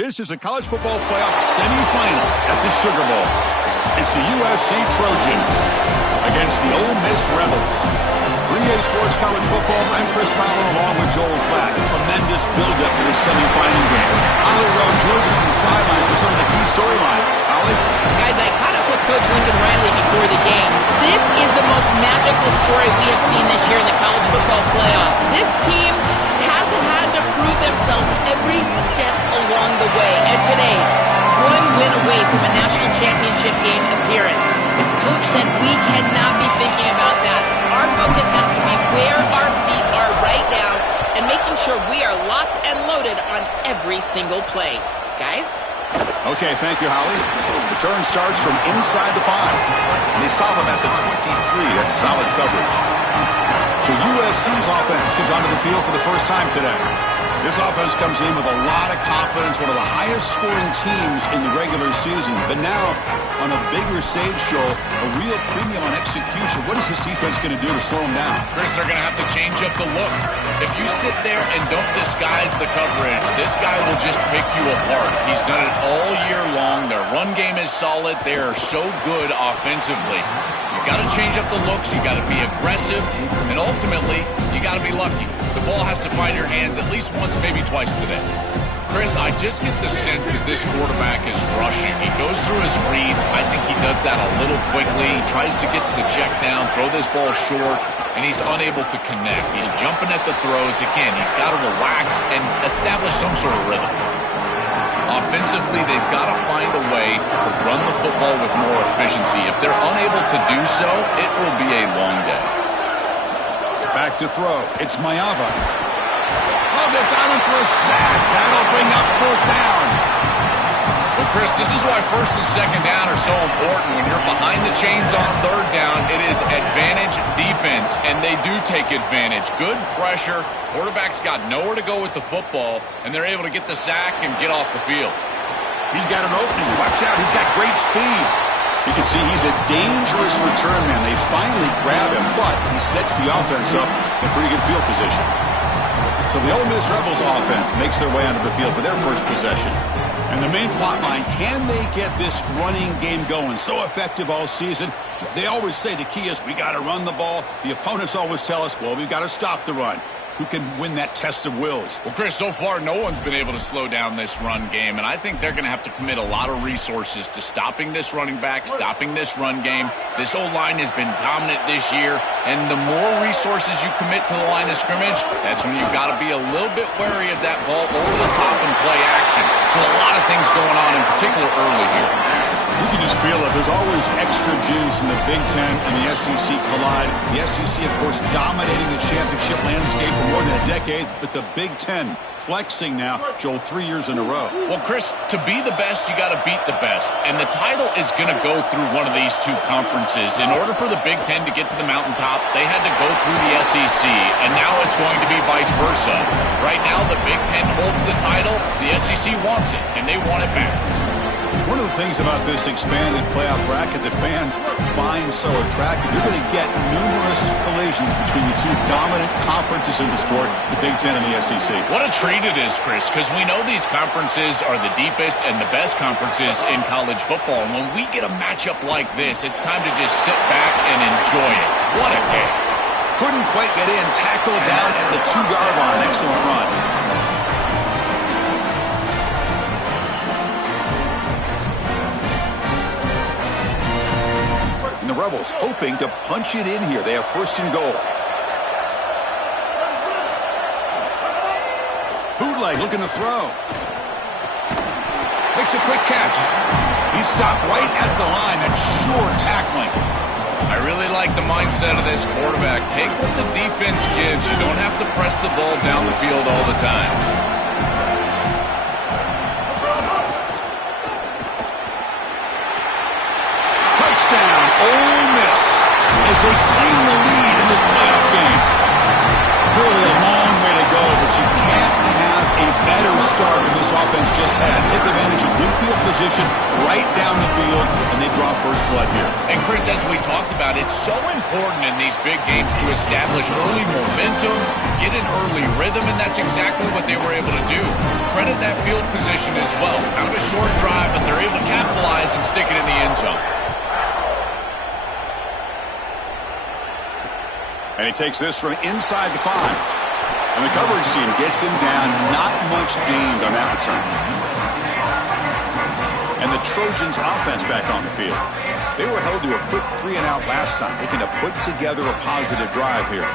This is a college football playoff semifinal at the Sugar Bowl. It's the USC Trojans against the Ole Miss Rebels. 3A Sports College Football, I'm Chris Fowler along with Joel Klatt. A tremendous build-up to this semifinal game. Holly Rowe joins us on the sidelines with some of the key storylines. Holly? Guys, I caught up with Coach Lincoln Riley before the game. This is the most magical story we have seen this year in the college football playoff. This team has had to prove themselves every step along the way. And today, one win away from a national championship game appearance. The coach said we cannot be thinking about that. Our focus has to be where our feet are right now and making sure we are locked and loaded on every single play. Guys? Okay, thank you, Holly. The turn starts from inside the 5. And they stop him at the 23. That's solid coverage. So USC's offense comes onto the field for the first time today. This offense comes in with a lot of confidence, one of the highest-scoring teams in the regular season. But now, on a bigger stage, Joel, a real premium on execution. What is this defense going to do to slow them down? Chris, they're going to have to change up the look. If you sit there and don't disguise the coverage, this guy will just pick you apart. He's done it all year long. Their run game is solid. They are so good offensively. You got to change up the looks. You got to be aggressive. And ultimately, you got to be lucky. The ball has to find your hands at least once, maybe twice today. Chris, I just get the sense that this quarterback is rushing. He goes through his reads. I think he does that a little quickly. He tries to get to the check down, throw this ball short, and he's unable to connect. He's jumping at the throws. Again, he's got to relax and establish some sort of rhythm. Offensively, they've got to find a way to run the football with more efficiency. If they're unable to do so, it will be a long day. Back to throw. It's Mayava. Oh, they've got him for a sack. That'll bring up 4th down. Well, Chris, this is why 1st and 2nd down are so important. When you're behind the chains on 3rd down, it is advantage defense, and they do take advantage. Good pressure. Quarterback's got nowhere to go with the football, and they're able to get the sack and get off the field. He's got an opening. Watch out. He's got great speed. You can see he's a dangerous return man. They finally grab him, but he sets the offense up in pretty good field position. So the Ole Miss Rebels offense makes their way onto the field for their first possession. And the main plot line, can they get this running game going? So effective all season. They always say the key is we got to run the ball. The opponents always tell us, well, we've got to stop the run. Who can win that test of wills? Well, Chris, so far no one's been able to slow down this run game, and I think they're going to have to commit a lot of resources to stopping this running back, stopping this run game. This O-line has been dominant this year, and the more resources you commit to the line of scrimmage, that's when you've got to be a little bit wary of that ball over the top and play action. So a lot of things going on, in particular early here. You can just feel it. There's always extra juice in the Big Ten and the SEC collide. The SEC, of course, dominating the championship landscape for more than a decade, but the Big Ten flexing now, Joel, 3 years in a row. Well, Chris, to be the best, you got to beat the best, and the title is going to go through one of these two conferences. In order for the Big Ten to get to the mountaintop, they had to go through the SEC, and now it's going to be vice versa. Right now, the Big Ten holds the title, the SEC wants it, and they want it back. One of the things about this expanded playoff bracket that fans find so attractive, you're going to get numerous collisions between the two dominant conferences in the sport, the Big Ten and the SEC. What a treat it is, Chris, because we know these conferences are the deepest and the best conferences in college football. And when we get a matchup like this, it's time to just sit back and enjoy it. What a day. Couldn't quite get in, tackled down at the 2-yard line. Excellent run. The Rebels hoping to punch it in here. They have 1st and goal. Bootleg looking to throw. Makes a quick catch. He stopped right at the line. That's sure tackling. I really like the mindset of this quarterback. Take what the defense gives. You don't have to press the ball down the field all the time. Touchdown, Ole Miss, as they claim the lead in this playoff game. Clearly a long way to go, but you can't have a better start that this offense just had. Take advantage of good field position right down the field, and they draw first blood here. And Chris, as we talked about, it's so important in these big games to establish early momentum, get an early rhythm, and that's exactly what they were able to do. Credit that field position as well. Kind of a short drive, but they're able to capitalize and stick it in the end zone. And he takes this from inside the 5. And the coverage team gets him down. Not much gained on that return. And the Trojans offense back on the field. They were held to a quick 3-and-out last time, looking to put together a positive drive here.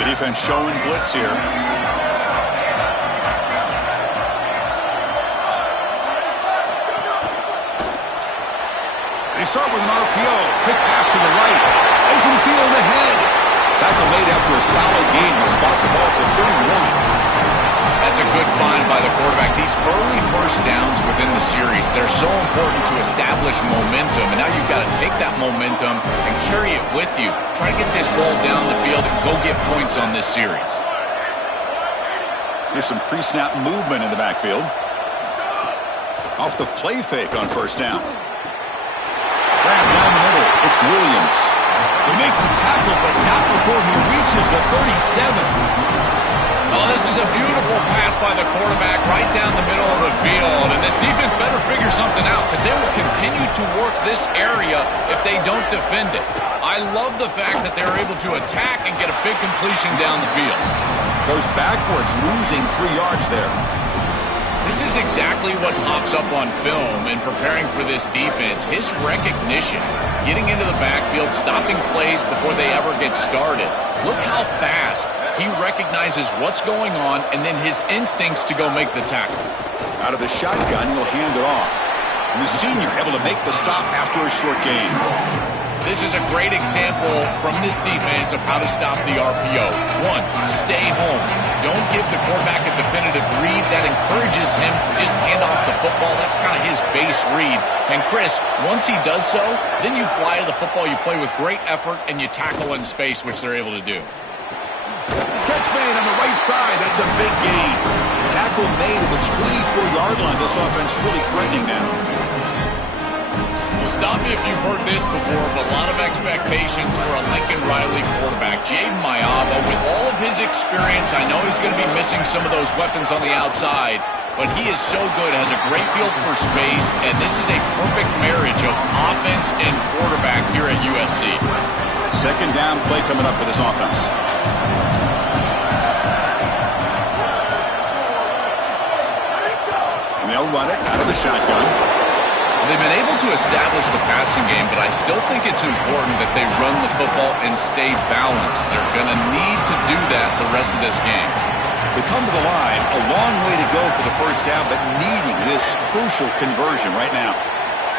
The defense showing blitz here. They start with an RPO. Quick pass to the right. Open field ahead. Tackle made after a solid game. Will spot the ball for 31. That's a good find by the quarterback. These early first downs within the series, they're so important to establish momentum. And now you've got to take that momentum and carry it with you. Try to get this ball down the field and go get points on this series. Here's some pre-snap movement in the backfield. Off the play fake on first down. Down the middle, it's Williams. They make the tackle, but not before he reaches the 37. Oh, this is a beautiful pass by the quarterback right down the middle of the field. And this defense better figure something out because they will continue to work this area if they don't defend it. I love the fact that they're able to attack and get a big completion down the field. Goes backwards, losing 3 yards there. This is exactly what pops up on film in preparing for this defense. His recognition, getting into the backfield, stopping plays before they ever get started. Look how fast he recognizes what's going on and then his instincts to go make the tackle. Out of the shotgun, he'll hand it off. And the senior able to make the stop after a short gain. This is a great example from this defense of how to stop the RPO. 1, stay home. Don't give the quarterback a definitive read. That encourages him to just hand off the football. That's kind of his base read. And Chris, once he does so, then you fly to the football. You play with great effort, and you tackle in space, which they're able to do. Catch made on the right side. That's a big gain. Tackle made at the 24-yard line. This offense really threatening now. Stop me if you've heard this before, but a lot of expectations for a Lincoln Riley quarterback. Jaden Mayava, with all of his experience, I know he's going to be missing some of those weapons on the outside, but he is so good, has a great feel for space, and this is a perfect marriage of offense and quarterback here at USC. Second down play coming up for this offense. And they'll run it out of the shotgun. They've been able to establish the passing game, but I still think it's important that they run the football and stay balanced. They're going to need to do that the rest of this game. They come to the line, a long way to go for the first down, but needing this crucial conversion right now.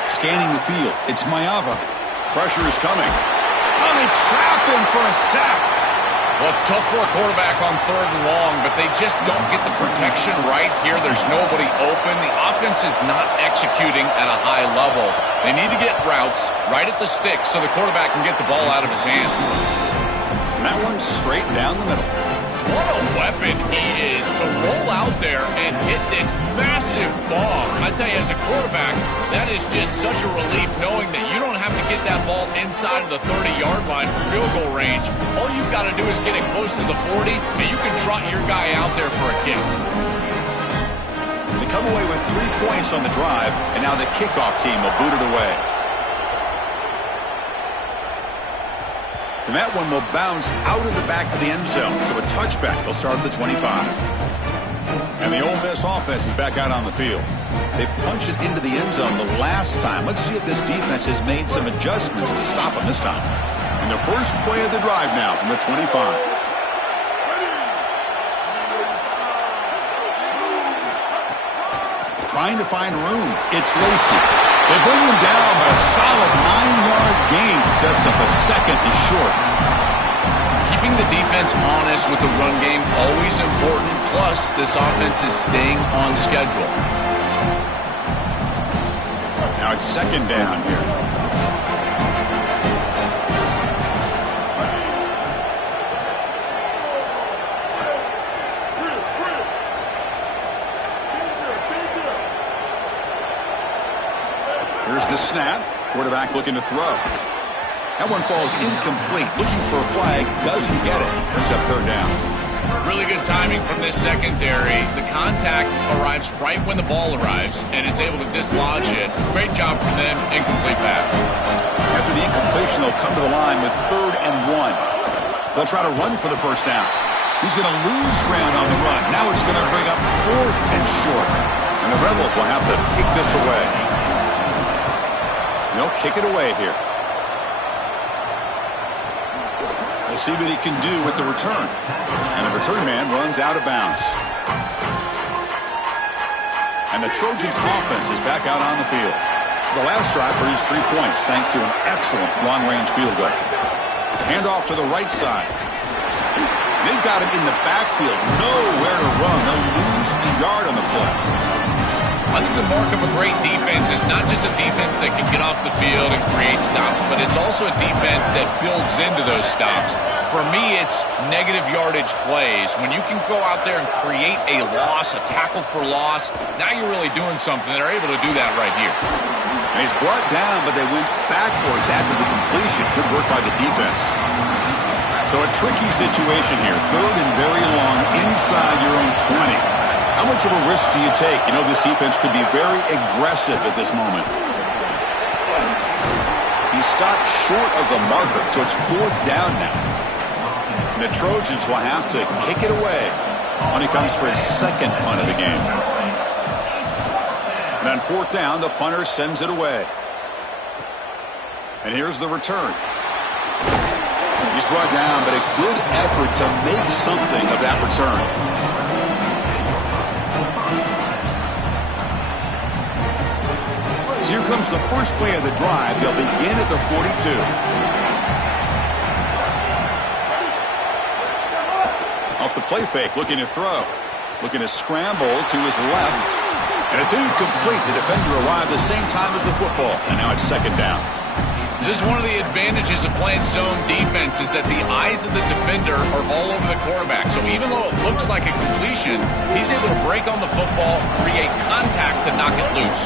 Scanning the field, it's Mayava. Pressure is coming. Oh, they trap him for a sack. Well, it's tough for a quarterback on 3rd and long, but they just don't get the protection right here. There's nobody open. The offense is not executing at a high level. They need to get routes right at the stick so the quarterback can get the ball out of his hands. And that one's straight down the middle. What a weapon he is to roll out there and hit this massive bomb. I tell you, as a quarterback, that is just such a relief knowing that you don't have to get that ball inside of the 30-yard line for field goal range. All you've got to do is get it close to the 40, and you can trot your guy out there for a kick. They come away with 3 points on the drive, and now the kickoff team will boot it away. And that one will bounce out of the back of the end zone. So a touchback. They'll start at the 25. And the Ole Miss offense is back out on the field. They punched it into the end zone the last time. Let's see if this defense has made some adjustments to stop them this time. And the first play of the drive now from the 25. Trying to find room. It's Lacey. They bring him down by a solid 9-yard gain. Sets up a second and short. Keeping the defense honest with the run game, always important. Plus, this offense is staying on schedule. Now it's second down here. Here's the snap. Quarterback looking to throw. That one falls incomplete. Looking for a flag. Doesn't get it. Brings up third down. Really good timing from this secondary. The contact arrives right when the ball arrives, and it's able to dislodge it. Great job from them. Incomplete pass. After the incompletion, they'll come to the line with 3rd and 1. They'll try to run for the first down. He's going to lose ground on the run. Now it's going to bring up 4th and short. And the Rebels will have to kick this away. They'll kick it away here. We'll see what he can do with the return. And the return man runs out of bounds. And the Trojans' offense is back out on the field. The last drive produced 3 points thanks to an excellent long-range field goal. Hand off to the right side. They've got him in the backfield. Nowhere to run. They'll lose a yard on the play. I think the mark of a great defense is not just a defense that can get off the field and create stops, but it's also a defense that builds into those stops. For me, it's negative yardage plays. When you can go out there and create a loss, a tackle for loss, now you're really doing something. They're able to do that right here. And he's brought down, but they went backwards after the completion. Good work by the defense. So a tricky situation here. 3rd and very long inside your own 20. How much of a risk do you take? You know, this defense could be very aggressive at this moment. He stopped short of the marker, so it's 4th down now. And the Trojans will have to kick it away when he comes for his 2nd punt of the game. And on 4th down, the punter sends it away. And here's the return. He's brought down, but a good effort to make something of that return. Here comes the first play of the drive. They'll begin at the 42. Off the play fake, looking to throw. Looking to scramble to his left. And it's incomplete. The defender arrived the same time as the football. And now it's 2nd down. This is one of the advantages of playing zone defense is that the eyes of the defender are all over the quarterback. So even though it looks like a completion, he's able to break on the football, create contact to knock it loose.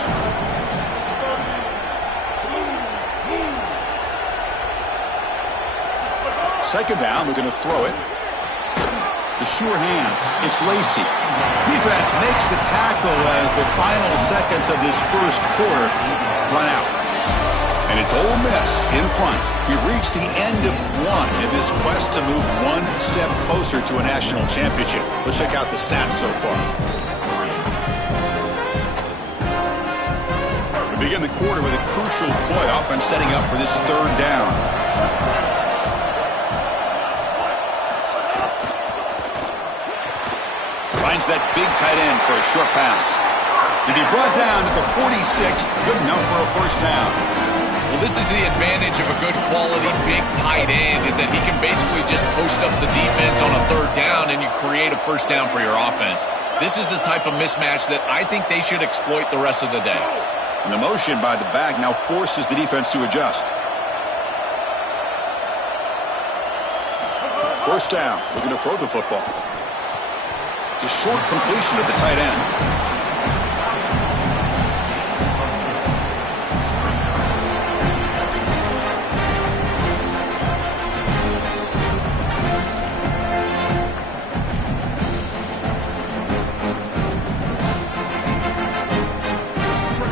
2nd down, we're going to throw it. The sure hands. It's Lacey. Defense makes the tackle as the final seconds of this first quarter run out. And it's Ole Miss in front. We've reached the end of 1 in this quest to move 1 step closer to a national championship. Let's check out the stats so far. We begin the quarter with a crucial play. Offense setting up for this 3rd down. Finds that big tight end for a short pass. To be brought down at the 46, good enough for a first down. Well, this is the advantage of a good quality big tight end is that he can basically just post up the defense on a 3rd down and you create a first down for your offense. This is the type of mismatch that I think they should exploit the rest of the day. And the motion by the back now forces the defense to adjust. First down, looking to throw the football. It's a short completion of the tight end.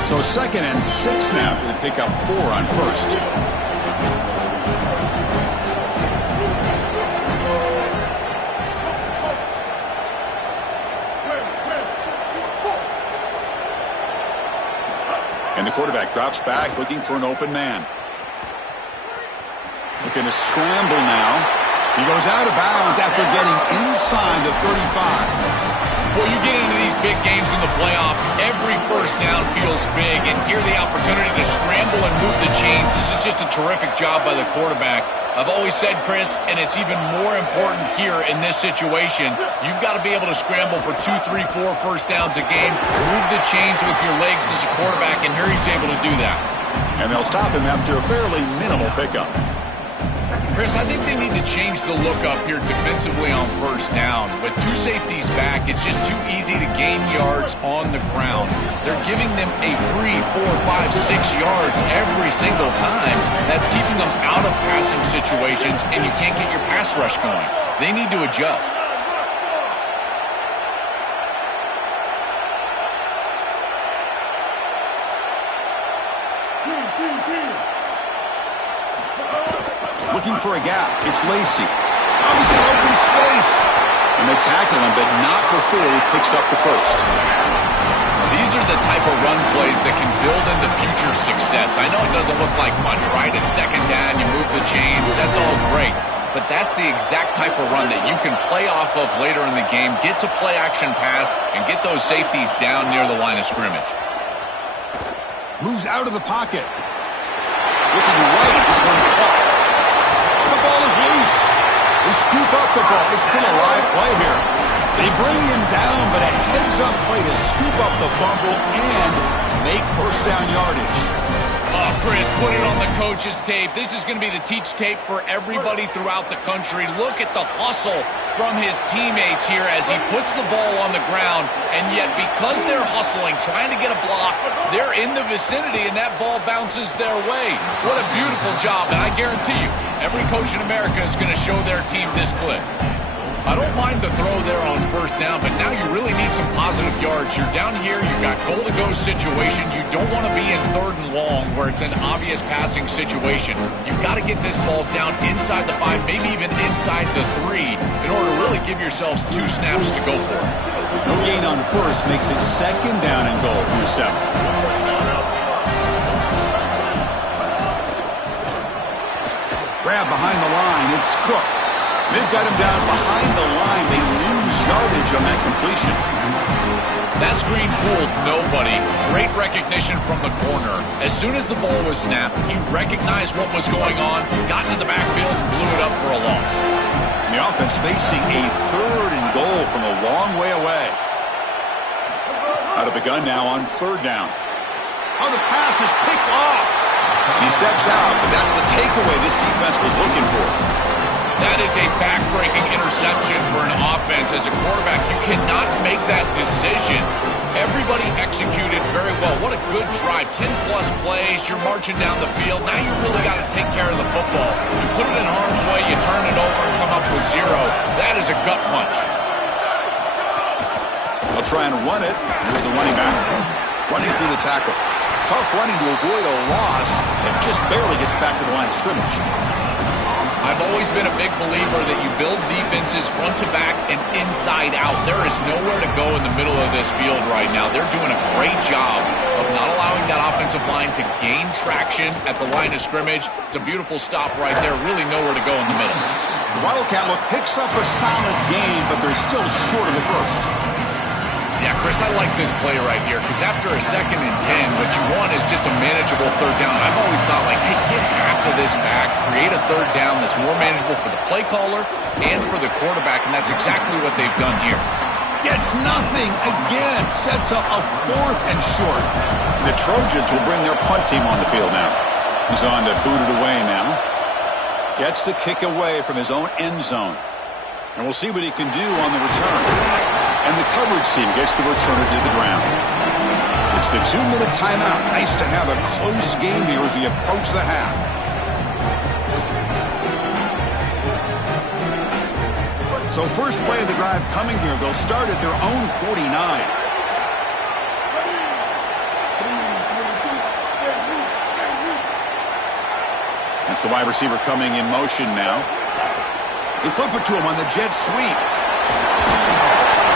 So 2nd and 6 now. They pick up 4 on 1st. And the quarterback drops back, looking for an open man. Looking to scramble now. He goes out of bounds after getting inside the 35. Well, you get into these big games in the playoff, every first down feels big, and here the opportunity to scramble and move the chains. This is just a terrific job by the quarterback. I've always said, Chris, and it's even more important here in this situation, you've got to be able to scramble for 2, 3, 4 first downs a game, move the chains with your legs as a quarterback, and here he's able to do that. And they'll stop him after a fairly minimal pickup. Chris, I think they need to change the look up here defensively on first down. With two safeties back, it's just too easy to gain yards on the ground. They're giving them a free 4, 5, 6 yards every single time. That's keeping them out of passing situations, and you can't get your pass rush going. They need to adjust. Looking for a gap. It's Lacey. Oh, he's got open space. And they tackle him, but not before he picks up the first. These are the type of run plays that can build into future success. I know it doesn't look like much, right? It's second down, you move the chains, that's all great. But that's the exact type of run that you can play off of later in the game, get to play action pass, and get those safeties down near the line of scrimmage. Moves out of the pocket. Looking right, this one caught. The ball is loose. They scoop up the ball. It's still a live play here. They bring him down, but a heads-up play to scoop up the fumble and make first down yardage. Oh, Chris, put it on the coach's tape. This is going to be the teach tape for everybody throughout the country. Look at the hustle from his teammates here as he puts the ball on the ground, and yet because they're hustling, trying to get a block, they're in the vicinity, and that ball bounces their way. What a beautiful job, and I guarantee you, every coach in America is going to show their team this clip. I don't mind the throw there on first down, but now you really need some positive yards. You're down here, you've got goal-to-go situation. You don't want to be in third and long where it's an obvious passing situation. You've got to get this ball down inside the 5, maybe even inside the 3, in order to really give yourselves 2 snaps to go for it. No gain on first makes it second down and goal from the 7. Grab behind the line, it's Cook. They've got him down behind the line. They lose yardage on that completion. That screen fooled nobody. Great recognition from the corner. As soon as the ball was snapped, he recognized what was going on, got into the backfield, and blew it up for a loss. And the offense facing a third and goal from a long way away. Out of the gun now on third down. Oh, the pass is picked off. He steps out, but that's the takeaway this defense was looking for. That is a back-breaking interception for an offense. As a quarterback, you cannot make that decision. Everybody executed very well. What a good drive. 10-plus plays. You're marching down the field. Now you really got to take care of the football. You put it in harm's way, you turn it over and come up with 0. That is a gut punch. They'll try and run it. Here's the running back. Running through the tackle. Tough running to avoid a loss and just barely gets back to the line of scrimmage. I've always been a big believer that you build defenses front to back and inside out. There is nowhere to go in the middle of this field right now. They're doing a great job of not allowing that offensive line to gain traction at the line of scrimmage. It's a beautiful stop right there. Really nowhere to go in the middle. The Wildcat look picks up a solid game, but they're still short of the first. Yeah, Chris, I like this play right here because after a 2nd and 10, what you want is just a manageable third down. I've always thought, like, hey, get half of this back, create a third down that's more manageable for the play caller and for the quarterback, and that's exactly what they've done here. Gets nothing again. Sets up a 4th and short. The Trojans will bring their punt team on the field now. He's on to boot it away now. Gets the kick away from his own end zone. And we'll see what he can do on the return. And the coverage team gets the returner to the ground. It's the 2-minute timeout. Nice to have a close game here as we approach the half. So first play of the drive coming here. They'll start at their own 49. That's the wide receiver coming in motion now. They flip it to him on the jet sweep.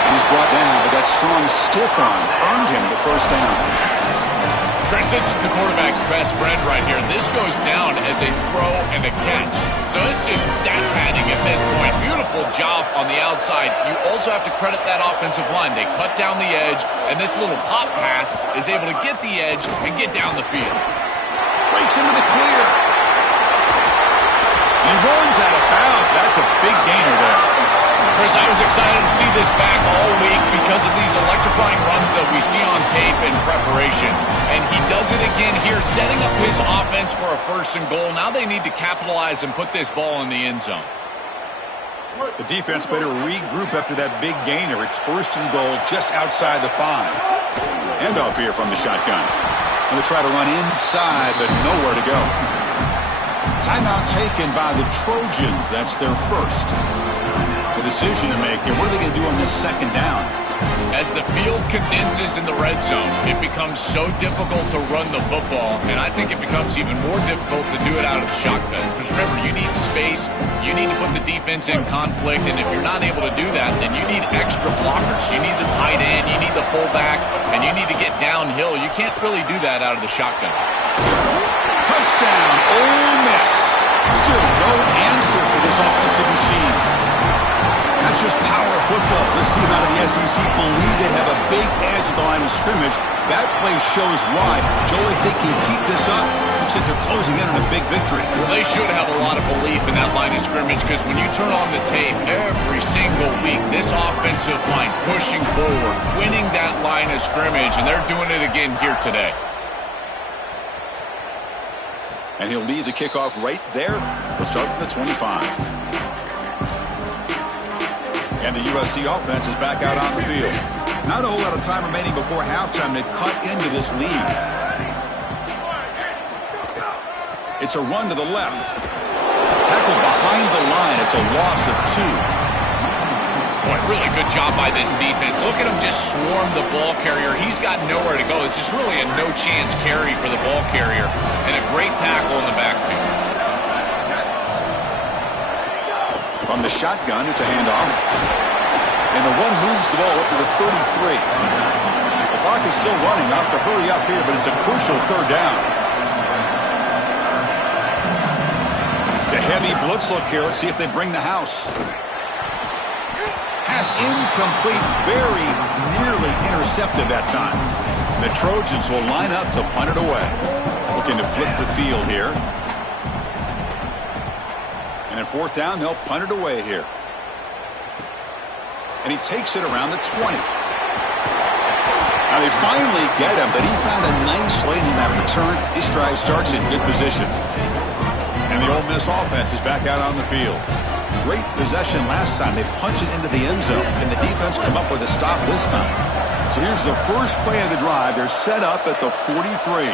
He's brought down, but that strong stiff arm earned him the first down. Chris, this is the quarterback's best friend right here. This goes down as a throw and a catch. So it's just stat padding at this point. Beautiful job on the outside. You also have to credit that offensive line. They cut down the edge, and this little pop pass is able to get the edge and get down the field. Breaks into the clear. He runs out of bounds. That's a big gainer there. Chris, I was excited to see this back all week because of these electrifying runs that we see on tape in preparation. And He does it again here, setting up his offense for a 1st and goal. Now they need to capitalize and put this ball in the end zone. The defense better regroup after that big gainer. It's 1st and goal just outside the 5. Handoff here from the shotgun. And they try to run inside, but nowhere to go. Timeout taken by the Trojans. That's their first. The decision to make here. What are they going to do on this 2nd down? As the field condenses in the red zone, it becomes so difficult to run the football, and I think it becomes even more difficult to do it out of the shotgun. Because remember, you need space, you need to put the defense in conflict, and if you're not able to do that, then you need extra blockers. You need the tight end, you need the fullback, and you need to get downhill. You can't really do that out of the shotgun. Touchdown, Ole Miss. Still no answer for this offensive machine. That's just power of football. This team out of the SEC believe they have a big edge at the line of scrimmage. That play shows why. Joel, if they can keep this up, looks like they're closing in on a big victory. Well, they should have a lot of belief in that line of scrimmage because when you turn on the tape every single week, this offensive line pushing forward, winning that line of scrimmage, and they're doing it again here today. And he'll lead the kickoff right there. We'll start from the 25. And the USC offense is back out on the field. Not a whole lot of time remaining before halftime to cut into this lead. It's a run to the left. Tackle behind the line. It's a loss of 2. Boy, really good job by this defense. Look at him just swarm the ball carrier. He's got nowhere to go. It's just really a no-chance carry for the ball carrier. And a great tackle in the backfield. From the shotgun, it's a handoff. And the run moves the ball up to the 33. The clock is still running. Have to hurry up here, but it's a crucial 3rd down. It's a heavy blitz look here. Let's see if they bring the house. Pass incomplete, very nearly intercepted that time. The Trojans will line up to punt it away. Looking to flip the field here. And at 4th down, they'll punt it away here. And he takes it around the 20. Now they finally get him, but he found a nice lane in that return. His drive starts in good position. And the Ole Miss offense is back out on the field. Great possession last time. They punch it into the end zone. Can the defense come up with a stop this time? So here's the first play of the drive. They're set up at the 43.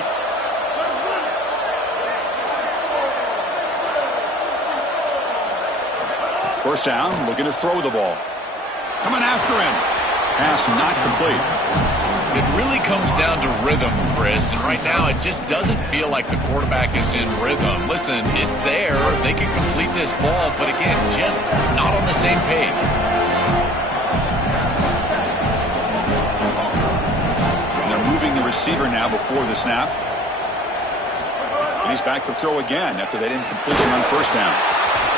First down, looking to throw the ball. Coming after him. Pass not complete. It really comes down to rhythm, Chris, and right now it just doesn't feel like the quarterback is in rhythm. Listen, it's there. They can complete this ball, but again, just not on the same page. And they're moving the receiver now before the snap. And he's back to throw again after that incompletion on 1st down.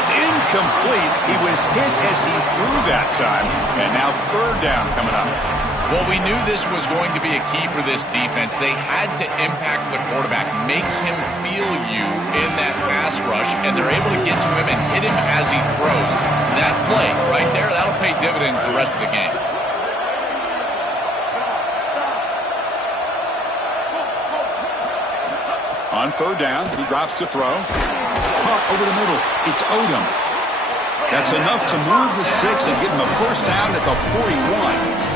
It's incomplete. He was hit as he threw that time. And now 3rd down coming up. Well, we knew this was going to be a key for this defense. They had to impact the quarterback, make him feel you in that pass rush, and they're able to get to him and hit him as he throws. That play right there, that'll pay dividends the rest of the game. On 3rd down, he drops to throw. Caught over the middle. It's Odom. That's enough to move the sticks and give him a 1st down at the 41.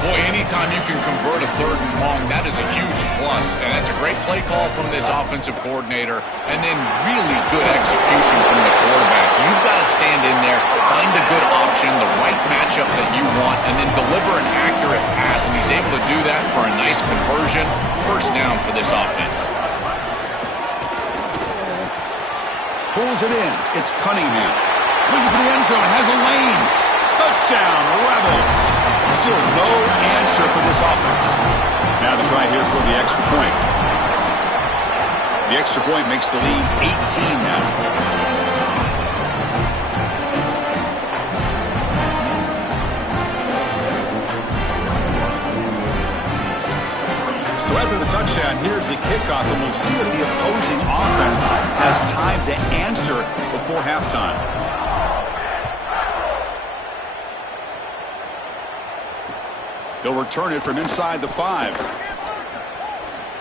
Boy, anytime you can convert a 3rd and long, that is a huge plus. And that's a great play call from this offensive coordinator. And then really good execution from the quarterback. You've got to stand in there, find a good option, the right matchup that you want, and then deliver an accurate pass. And he's able to do that for a nice conversion. 1st down for this offense. Pulls it in. It's Cunningham. Looking for the end zone. Has a lane. Touchdown, Rebels. Still no answer for this offense. Now the try here for the extra point. The extra point makes the lead 18 now. So after the touchdown, here's the kickoff, and we'll see if the opposing offense has time to answer before halftime. He'll return it from inside the 5.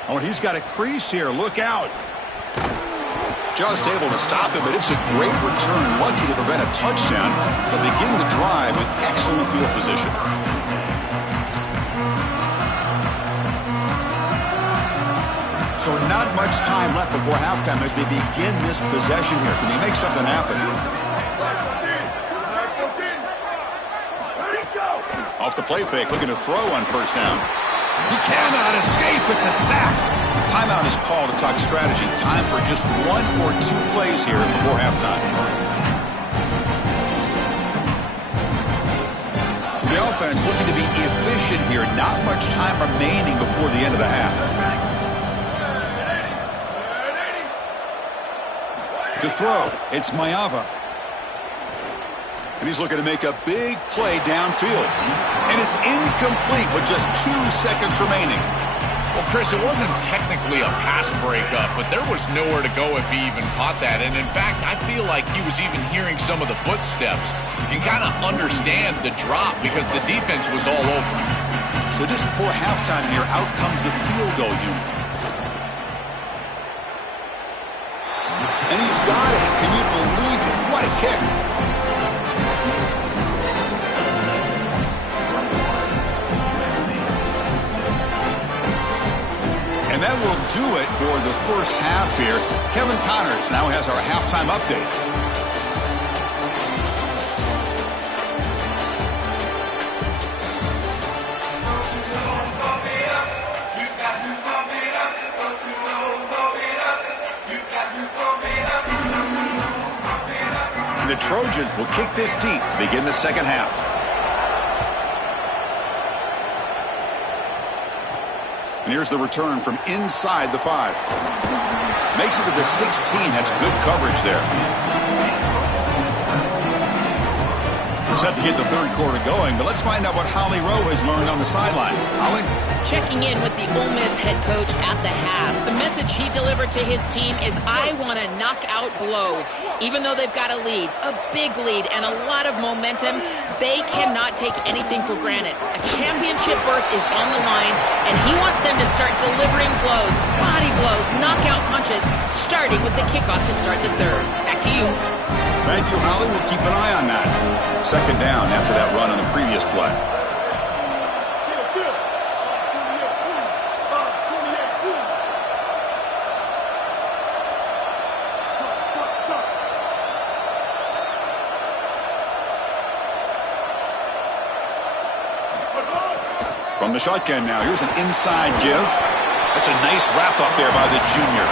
Oh, and he's got a crease here. Look out. Just able to stop him, but it's a great return. Lucky to prevent a touchdown, but begin the drive with excellent field position. So not much time left before halftime as they begin this possession here. Can they make something happen? Off the play fake, looking to throw on first down. He cannot escape. It's a sack. Timeout is called to talk strategy. Time for just 1 or 2 plays here before halftime. So the offense looking to be efficient here. Not much time remaining before the end of the half. To throw, it's Mayava. And he's looking to make a big play downfield. And it's incomplete with just 2 seconds remaining. Well, Chris, it wasn't technically a pass breakup, but there was nowhere to go if he even caught that. And, in fact, I feel like he was even hearing some of the footsteps. You can kind of understand the drop because the defense was all over him. So just before halftime here, out comes the field goal unit. And he's got it. Can you believe it? What a kick. And that will do it for the first half here. Kevin Connors now has our halftime update. And the Trojans will kick this deep to begin the second half. And here's the return from inside the 5. Makes it to the 16. That's good coverage there. We're set to get the third quarter going, but let's find out what Holly Rowe has learned on the sidelines. Holly? Checking in with the Ole Miss head coach at the half. The message he delivered to his team is, I want a knockout blow. Even though they've got a lead, a big lead, and a lot of momentum, they cannot take anything for granted. A championship berth is on the line, and he wants them to start delivering blows, body blows, knockout punches, starting with the kickoff to start the third. Back to you. Thank you, Holly. We'll keep an eye on that. Second down after that run on the previous play. From the shotgun now, here's an inside give. That's a nice wrap up there by the junior.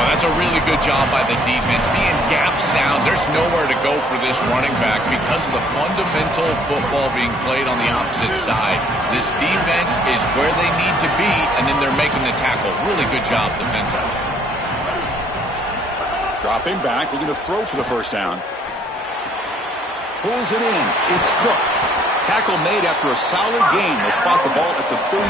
Oh, that's a really good job by the defense. Being gap sound, there's nowhere to go for this running back because of the fundamental football being played on the opposite side. This defense is where they need to be, and then they're making the tackle. Really good job defensively. Dropping back, looking to throw for the first down. Pulls it in. It's Cook. Tackle made after a solid gain. They'll spot the ball at the 34.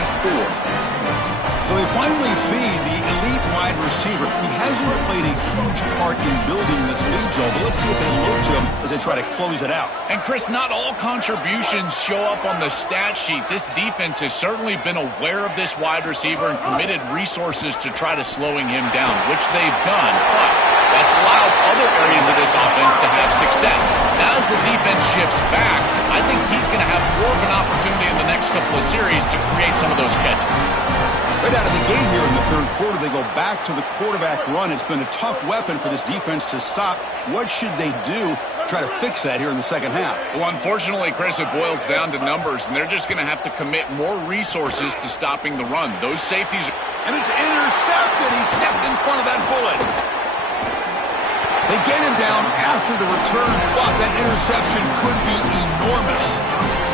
So they finally feed the elite wide receiver. He hasn't played a huge part in building this lead, Joe, but let's see if they look to him as they try to close it out. And, Chris, not all contributions show up on the stat sheet. This defense has certainly been aware of this wide receiver and committed resources to try to slowing him down, which they've done, but that's allowed other areas of this offense to have success. Now, as the defense shifts back, I think he's going to have more of an opportunity in the next couple of series to create some of those catches. Right out of the gate here in the third quarter, they go back to the quarterback run. It's been a tough weapon for this defense to stop. What should they do to try to fix that here in the second half? Well, unfortunately, Chris, it boils down to numbers, and they're just going to have to commit more resources to stopping the run. Those safeties... And it's intercepted. He stepped in front of that bullet. They get him down after the return, but that interception could be enormous.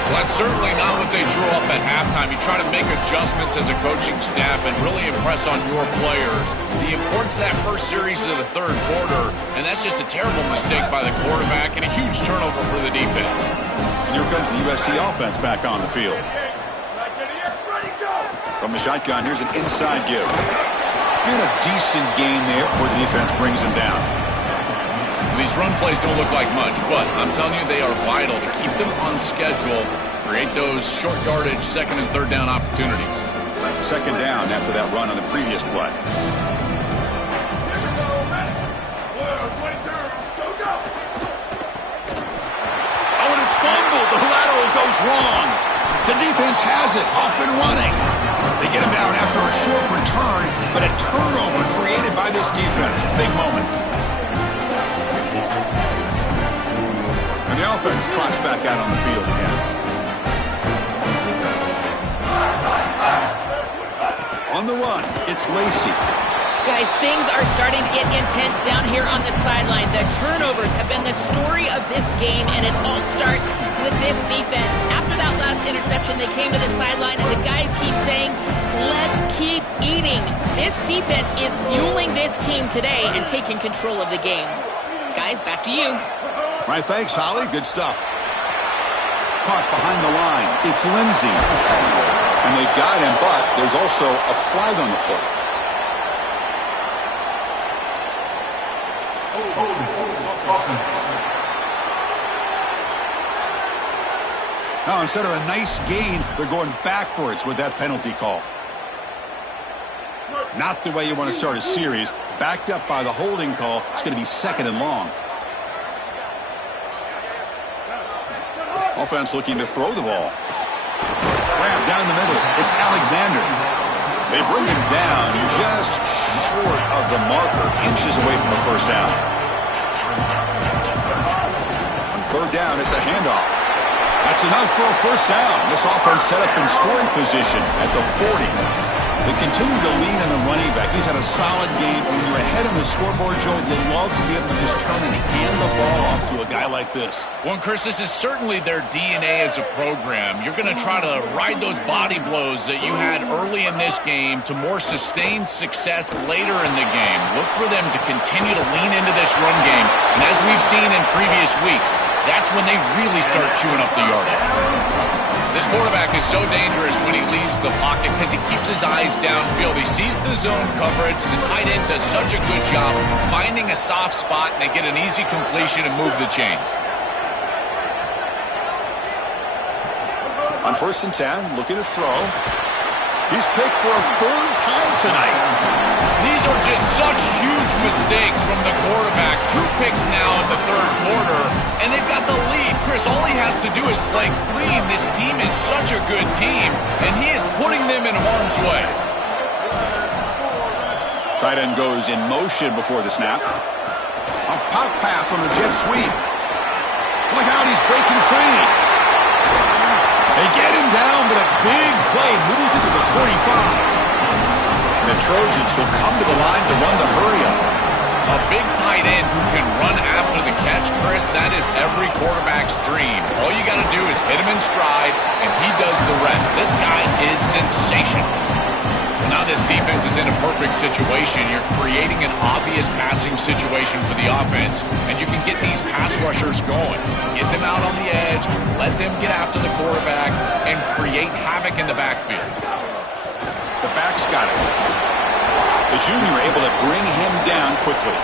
Well, that's certainly not what they drew up at halftime. You try to make adjustments as a coaching staff and really impress on your players. The importance of that first series of the third quarter, and that's just a terrible mistake by the quarterback and a huge turnover for the defense. And here comes the USC offense back on the field. From the shotgun, here's an inside give. And a decent gain there before the defense brings him down. These run plays don't look like much, but I'm telling you, they are vital to keep them on schedule, create those short yardage second and third down opportunities. Second down after that run on the previous play. Oh, and it's fumbled. The lateral goes wrong. The defense has it, off and running. They get him down after a short return, but a turnover created by this defense. Big moment. And the offense trots back out on the field again. On the run, it's Lacey. Guys, things are starting to get intense down here on the sideline. The turnovers have been the story of this game, and it all starts with this defense. After that last interception, they came to the sideline, and the guys keep saying, let's keep eating. This defense is fueling this team today and taking control of the game. Guys, back to you. All right, thanks, Holly. Good stuff. Caught behind the line. It's Lindsey. And they've got him, but there's also a flag on the play. Now, instead of a nice gain, they're going backwards with that penalty call. Not the way you want to start a series. Backed up by the holding call. It's going to be second and long. Offense looking to throw the ball. Grab down the middle. It's Alexander. They bring him down just short of the marker, inches away from the first down. On third down, it's a handoff. That's enough for a first down. This offense set up in scoring position at the 40. They continue to lean on the running back. He's had a solid game. When you're ahead on the scoreboard, Joe, you love to be able to just turn and hand the ball off to a guy like this. Well, Chris, this is certainly their DNA as a program. You're going to try to ride those body blows that you had early in this game to more sustained success later in the game. Look for them to continue to lean into this run game. And as we've seen in previous weeks, that's when they really start chewing up the yardage. This quarterback is so dangerous when he leaves the pocket because he keeps his eyes downfield. He sees the zone coverage. The tight end does such a good job finding a soft spot, and they get an easy completion and move the chains. On 1st and 10, looking to throw. He's picked for a third time tonight. These are just such huge mistakes from the quarterback. 2 picks now in the third quarter, and they've got the lead. Chris, all he has to do is play clean. This team is such a good team, and he is putting them in harm's way. Tight end goes in motion before the snap. A pop pass on the jet sweep. Look out, he's breaking free. They get him down, but a big play moves it to the 45. And the Trojans will come to the line to run the hurry-up. A big tight end who can run after the catch, Chris, that is every quarterback's dream. All you got to do is hit him in stride, and he does the rest. This guy is sensational. Now this defense is in a perfect situation. You're creating an obvious passing situation for the offense, and you can get these pass rushers going. Get them out on the edge, let them get after the quarterback, and create havoc in the backfield. The back's got it. The junior able to bring him down quickly.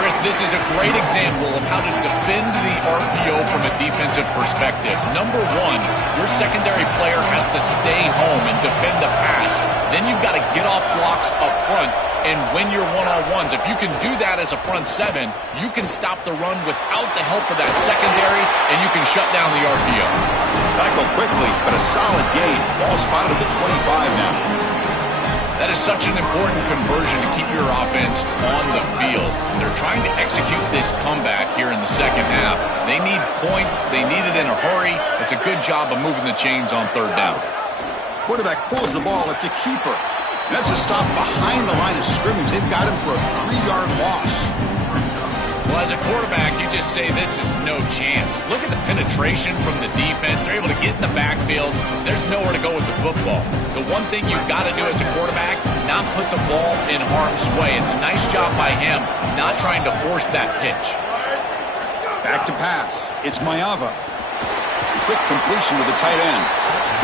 Chris, this is a great example of how to defend the RPO from a defensive perspective. Number one, your secondary player has to stay home and defend the pass. Then you've got to get off blocks up front and win your one-on-ones. If you can do that as a front seven, you can stop the run without the help of that secondary, and you can shut down the RPO. Tackled quickly, but a solid gain. Ball spotted at the 25 now. That is such an important conversion to keep your offense on the field. They're trying to execute this comeback here in the second half. They need points. They need it in a hurry. It's a good job of moving the chains on third down. Quarterback pulls the ball. It's a keeper. That's a stop behind the line of scrimmage. They've got him for a 3-yard loss. Well, as a quarterback, you just say this is no chance. Look at the penetration from the defense. They're able to get in the backfield. There's nowhere to go with the football. The one thing you've got to do as a quarterback, not put the ball in harm's way. It's a nice job by him, not trying to force that pitch. Back to pass. It's Mayava. Quick completion to the tight end.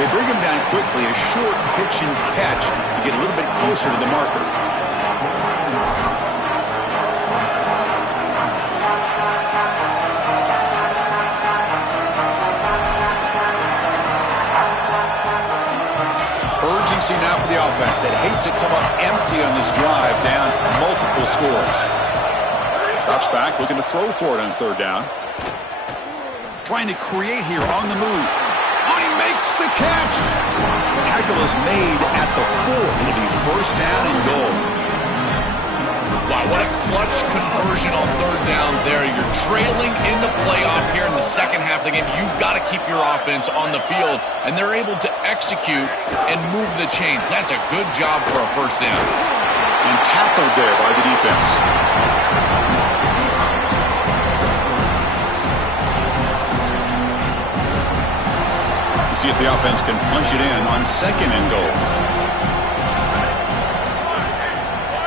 They bring him down quickly, a short pitch and catch to get a little bit closer to the marker. Passing now for the offense. They'd hate to come up empty on this drive, down multiple scores. Drops back, looking to throw for it on third down. Trying to create here on the move. Oh, he makes the catch. Tackle is made at the 4. It'll be first down and goal. Wow, what a clutch conversion on third down there. You're trailing in the playoff here in the second half of the game. You've got to keep your offense on the field, and they're able to execute and move the chains. That's a good job for a first down. And tackled there by the defense. See if the offense can punch it in on second and goal.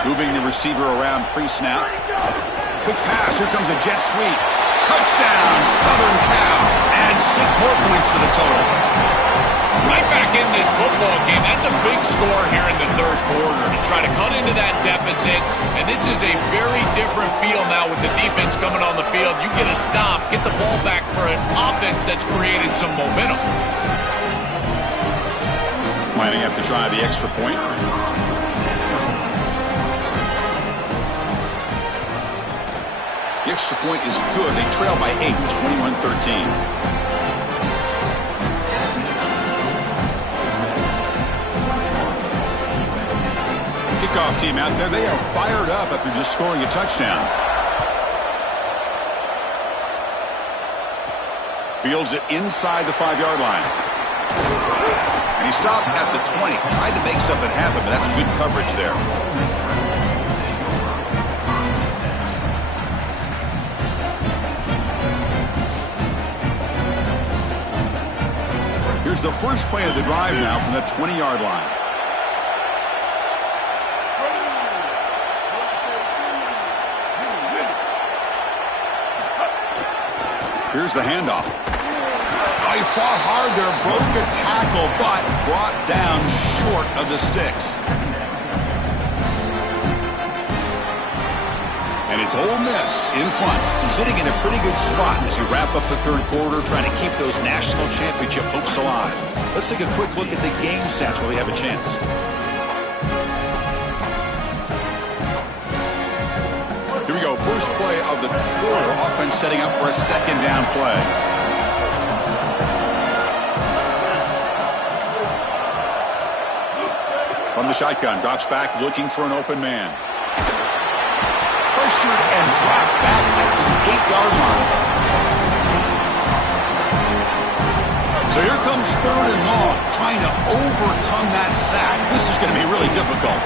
Moving the receiver around pre-snap. Quick pass. Here comes a jet sweep. Touchdown, Southern Cal. And 6 more points to the total. Right back in this football game. That's a big score here in the third quarter to try to cut into that deficit. And this is a very different feel now with the defense coming on the field. You get a stop, get the ball back for an offense that's created some momentum. Might have to try the extra point. The extra point is good. They trail by 8, 21-13. Kickoff team out there. They are fired up after just scoring a touchdown. Fields it inside the 5-yard line. And he stopped at the 20. Tried to make something happen, but that's good coverage there. Here's the first play of the drive now from the 20-yard line. Here's the handoff. Oh, he fought hard there, broke a tackle, but brought down short of the sticks. And it's Ole Miss in front, sitting in a pretty good spot as you wrap up the third quarter, trying to keep those national championship hopes alive. Let's take a quick look at the game stats while we have a chance. Here we go, first play of the quarter. Offense setting up for a second down play. From the shotgun, drops back, looking for an open man. Pressured and dropped back at the 8-yard line. So here comes third and long, trying to overcome that sack. This is going to be really difficult.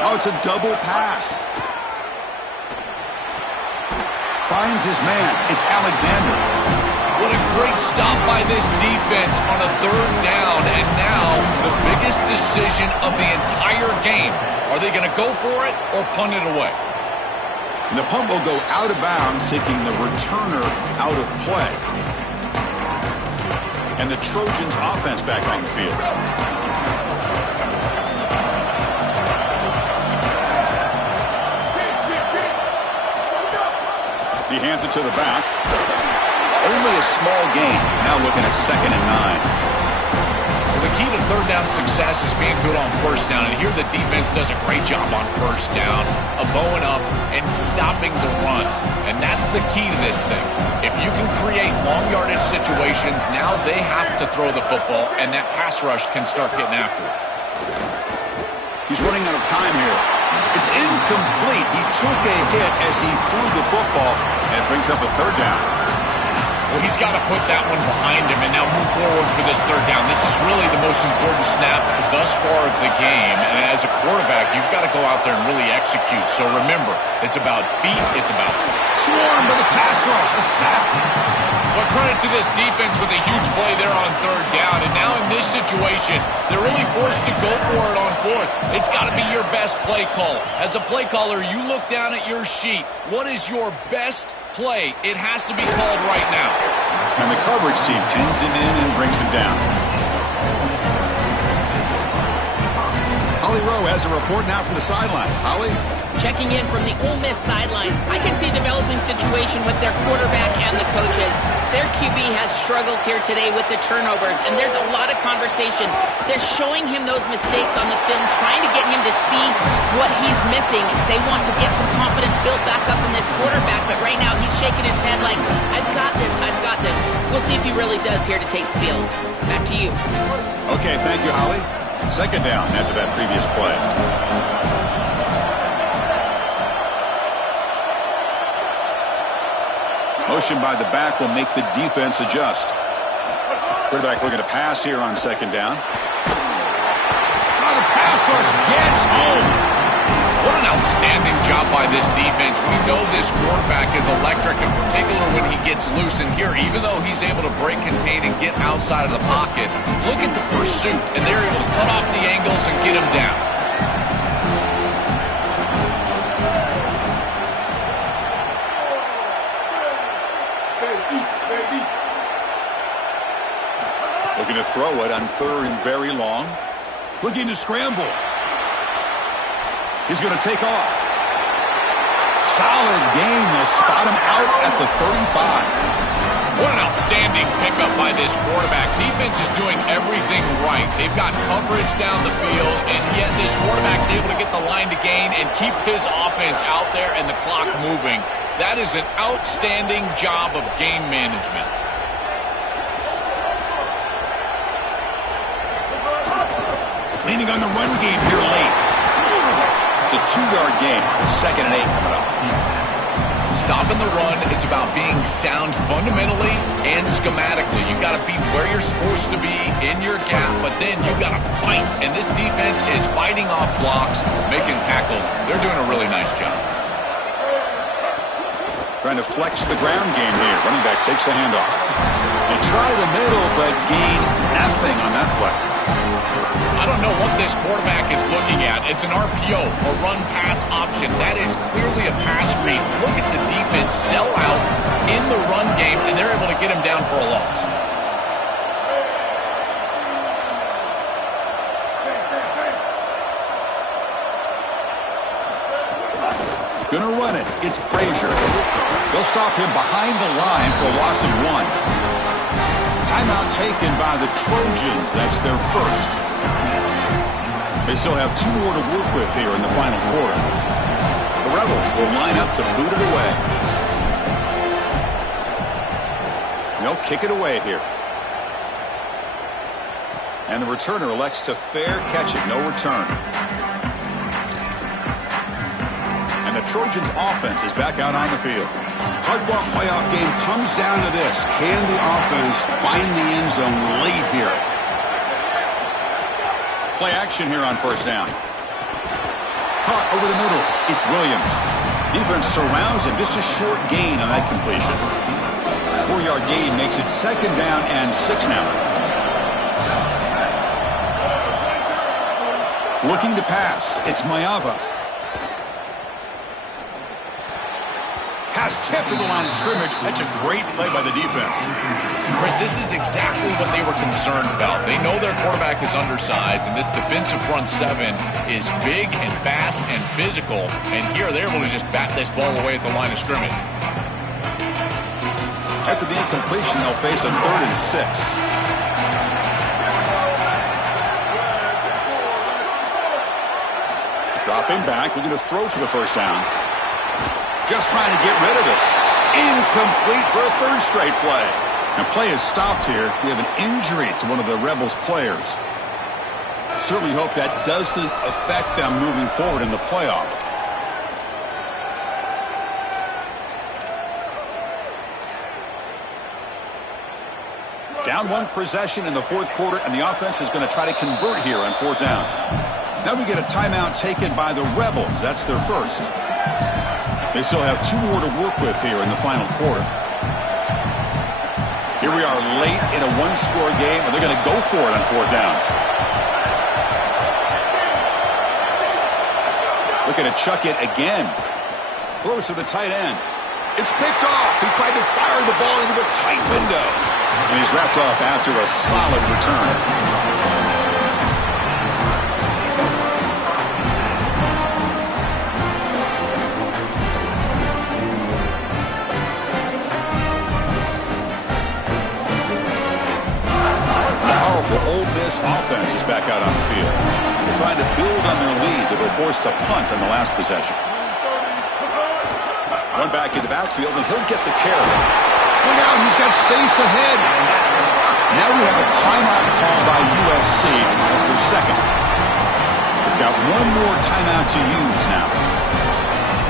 Oh, it's a double pass. Finds his man. It's Alexander. What a great stop by this defense on a third down. And now the biggest decision of the entire game. Are they going to go for it or punt it away? And the punt will go out of bounds, taking the returner out of play. And the Trojans offense back on the field. He hands it to the back. Only a small gain. Now looking at 2nd and 9. Well, the key to third down success is being good on first down. And here the defense does a great job on first down of bowing up and stopping the run. And that's the key to this thing. If you can create long yardage situations, now they have to throw the football, and that pass rush can start getting after it. He's running out of time here. It's incomplete. He took a hit as he threw the football, and it brings up a third down. Well, he's got to put that one behind him and now move forward for this third down. This is really the most important snap thus far of the game. And as a quarterback, you've got to go out there and really execute. So remember, it's about feet. It's about swarm by the pass rush, a sack. But credit to this defense with a huge play there on third down. And now in this situation, they're really forced to go for it on fourth. It's got to be your best play caller. As a play caller, you look down at your sheet. What is your best play? It has to be called right now. And the coverage team pins him in and brings him down. Holly Rowe has a report now from the sidelines. Holly? Checking in from the Ole Miss sideline, I can see a developing situation with their quarterback and the coaches. Their QB has struggled here today with the turnovers, and there's a lot of conversation. They're showing him those mistakes on the film, trying to get him to see what he's missing. They want to get some confidence built back up in this quarterback, but right now he's shaking his head like, I've got this, I've got this. We'll see if he really does here to take the field. Back to you. Okay, thank you, Holly. Second down after that previous play. Motion by the back will make the defense adjust. Quarterback looking to pass here on second down. The pass rush gets home. What an outstanding job by this defense. We know this quarterback is electric, in particular when he gets loose. And here, even though he's able to break, contain, and get outside of the pocket, look at the pursuit. And they're able to cut off the angles and get him down. Looking to throw it on third and very long. Looking to scramble. He's going to take off. Solid gain. They'll spot him out at the 35. What an outstanding pickup by this quarterback. Defense is doing everything right. They've got coverage down the field, and yet this quarterback's able to get the line to gain and keep his offense out there and the clock moving. That is an outstanding job of game management. Leaning on the run game here late. It's a 2-yard gain. 2nd and 8 coming up. Stopping the run is about being sound fundamentally and schematically. You got to be where you're supposed to be in your gap, but then you got to fight. And this defense is fighting off blocks, making tackles. They're doing a really nice job. Trying to flex the ground game here. Running back takes the handoff. They try the middle, but gain nothing on that play. I don't know what this quarterback is looking at. It's an RPO, a run-pass option. That is clearly a pass read. Look at the defense sell out in the run game, and they're able to get him down for a loss. Gonna run it. It's Frazier. They'll stop him behind the line for a loss of 1. Timeout taken by the Trojans. That's their first. They still have 2 more to work with here in the final quarter. The Rebels will line up to boot it away. They'll kick it away here. And the returner elects to fair catch it. No return. And the Trojans' offense is back out on the field. Hard-fought playoff game comes down to this. Can the offense find the end zone late here? Play action here on first down. Caught over the middle. It's Williams. Defense surrounds him. Just a short gain on that completion. 4-yard gain makes it 2nd down and 6 now. Looking to pass. It's Mayava. Pass tipped to the line of scrimmage. That's a great play by the defense. Chris, this is exactly what they were concerned about. They know their quarterback is undersized, and this defensive front 7 is big and fast and physical. And here they're able to just bat this ball away at the line of scrimmage. After the incompletion, they'll face a 3rd and 6. Dropping back, looking to throw for the first down. Just trying to get rid of it. Incomplete for a 3rd straight play. Now play is stopped here. We have an injury to one of the Rebels players. Certainly hope that doesn't affect them moving forward in the playoff. Down 1 possession in the 4th quarter, and the offense is going to try to convert here on 4th down. Now we get a timeout taken by the Rebels. That's their first. They still have 2 more to work with here in the final quarter. Here we are late in a 1-score game, and they're going to go for it on 4th down. Looking to chuck it again. Throws to the tight end. It's picked off. He tried to fire the ball into a tight window. And he's wrapped off after a solid return. forced to punt on the last possession. Run back in the backfield, and he'll get the carry. Look out, he's got space ahead. Now we have a timeout call by USC. That's their second. They've got one more timeout to use now.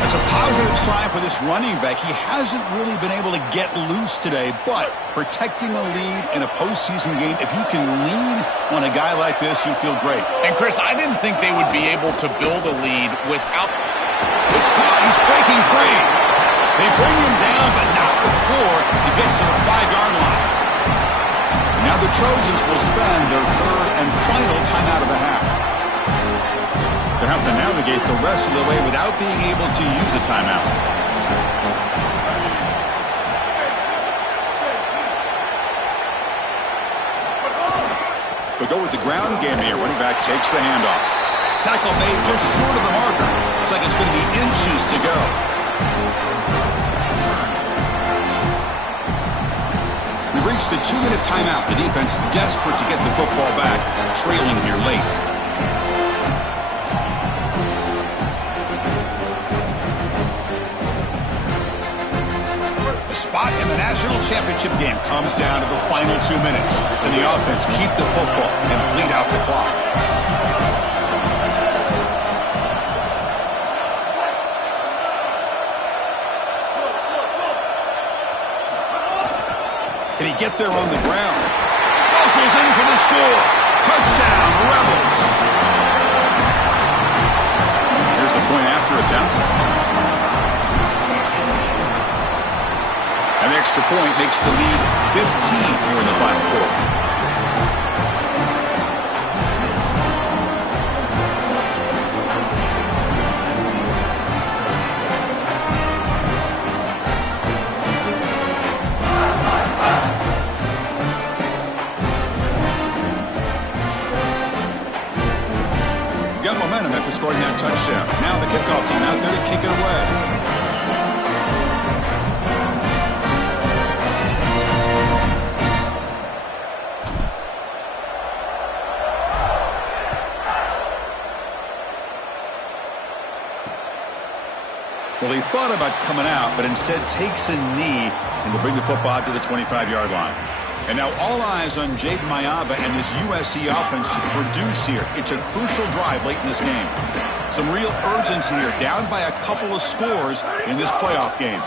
That's a positive sign for this running back. He hasn't really been able to get loose today, but protecting a lead in a postseason game, if you can lean on a guy like this, you feel great. And, Chris, I didn't think they would be able to build a lead without... It's caught. He's breaking free. They bring him down, but not before he gets to the 5-yard line. Now the Trojans will spend their third and final timeout of the half. They'll have to navigate the rest of the way without being able to use a timeout. They'll go with the ground game here. Running back takes the handoff. Tackle made just short of the marker. Looks like it's going to be inches to go. We've reached the 2-minute timeout. The defense desperate to get the football back, trailing here late. The spot in the national championship game comes down to the final 2 minutes. Then the offense keep the football and bleed out the clock. Can he get there on the ground? Muscles in for the score. Touchdown, Rebels. Here's the point after attempt. And the extra point makes the lead 15 here in the final quarter. Scoring that touchdown. Now the kickoff team out there to kick it away. Well, he thought about coming out, but instead takes a knee and will bring the football to the 25-yard line. And now all eyes on Jaden Mayava and this USC offense to produce here. It's a crucial drive late in this game. Some real urgency here, down by a couple of scores in this playoff game.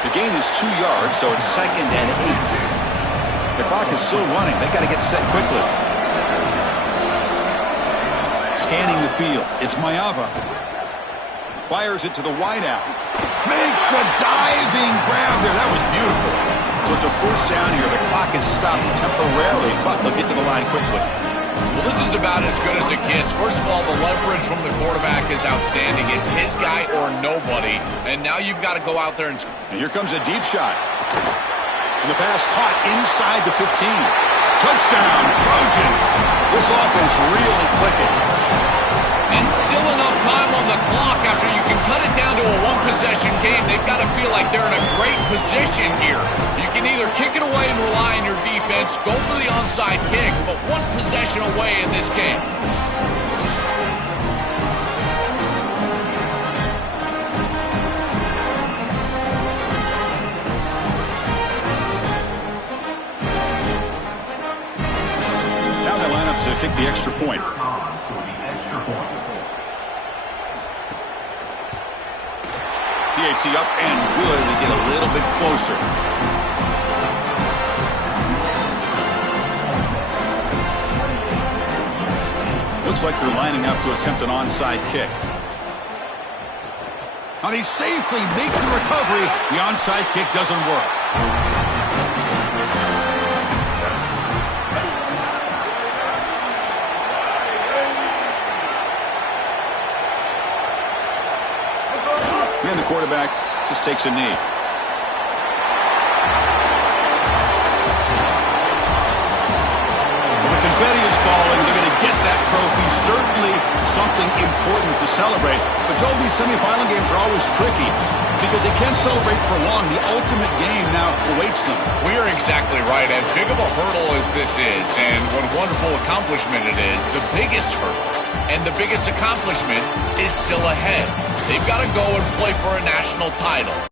The gain is 2 yards, so it's 2nd and 8. The clock is still running. They got to get set quickly. Scanning the field. It's Mayava. Fires it to the wideout. Makes the diving grab there. That was beautiful. So it's a first down here. The clock is stopped temporarily, but they'll get to the line quickly. Well, this is about as good as it gets. First of all, the leverage from the quarterback is outstanding. It's his guy or nobody. And now you've got to go out there and here comes a deep shot. And the pass caught inside the 15. Touchdown, Trojans. This offense really clicking. And still enough time on the clock after you can cut it down to a one-possession game. They've got to feel like they're in a great position here. You can either kick it away and rely on your defense, go for the onside kick, but one possession away in this game. Now they line up to kick the extra point. PAT up and good. They get a little bit closer. Looks like they're lining up to attempt an onside kick. Now they safely make the recovery. The onside kick doesn't work. And the quarterback just takes a knee. Well, the confetti is falling. They're going to get that trophy. Certainly something important to celebrate. But Joe, these semifinal games are always tricky because they can't celebrate for long. The ultimate game now awaits them. We are exactly right. As big of a hurdle as this is, and what a wonderful accomplishment it is, the biggest hurdle and the biggest accomplishment is still ahead. They've got to go and play for a national title.